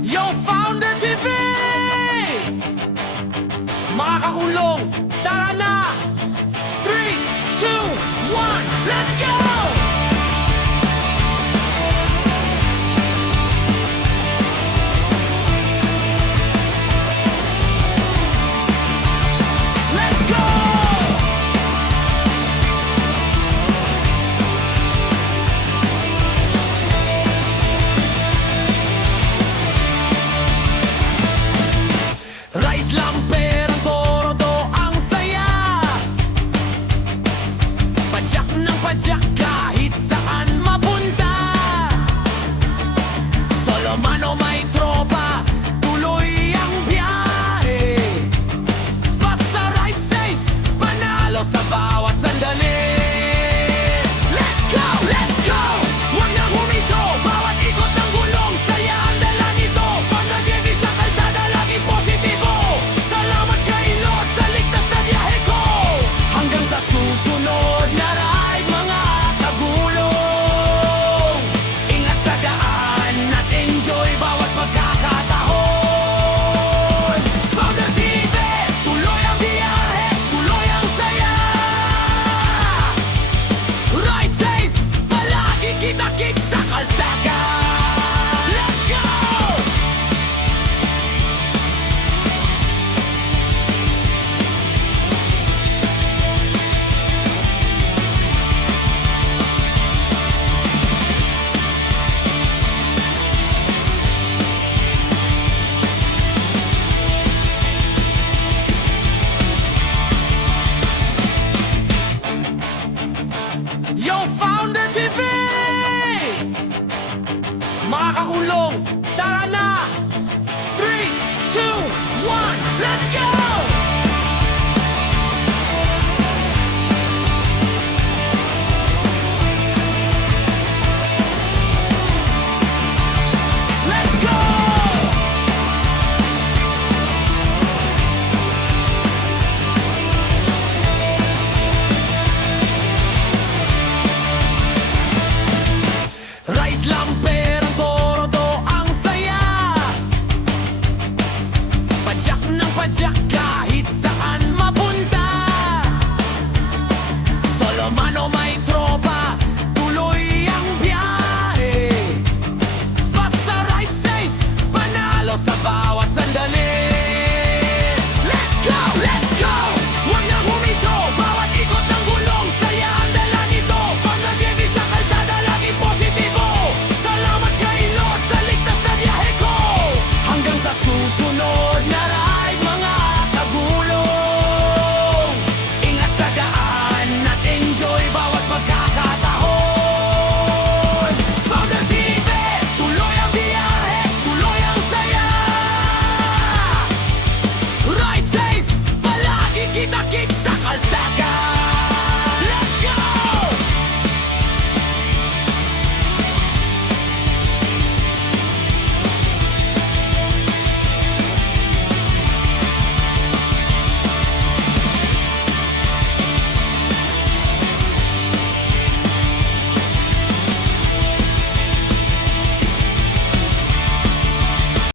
Yo, Founder TV! Mga kakulong, tara na! 3, 2, 1, let's go! Let's go! Right lang pero todo ang saya. Padyak ng padyak kahit saan mapunta. Solo man o may tropa, tuloy ang biyahe. Basta ride safe, panalo sa bawat sandali. Let's go, let's go! Huwag na huminto, bawat ikot ng gulong, saya ang dala nito. Pagka-TV sa kalsada, laging positibo. Salamat kay Lord sa ligtas na biyahe ko. Hanggang sa susunod na ride, mga kagulong. Ingat sa daan at enjoy bawat pagkakataon. Founder TV, tuloy ang biyahe, tuloy ang saya. Ride safe, palagi kita-kit sa kalsada. Let's go! Yo, Founder TV! Mga kakulong, tara na!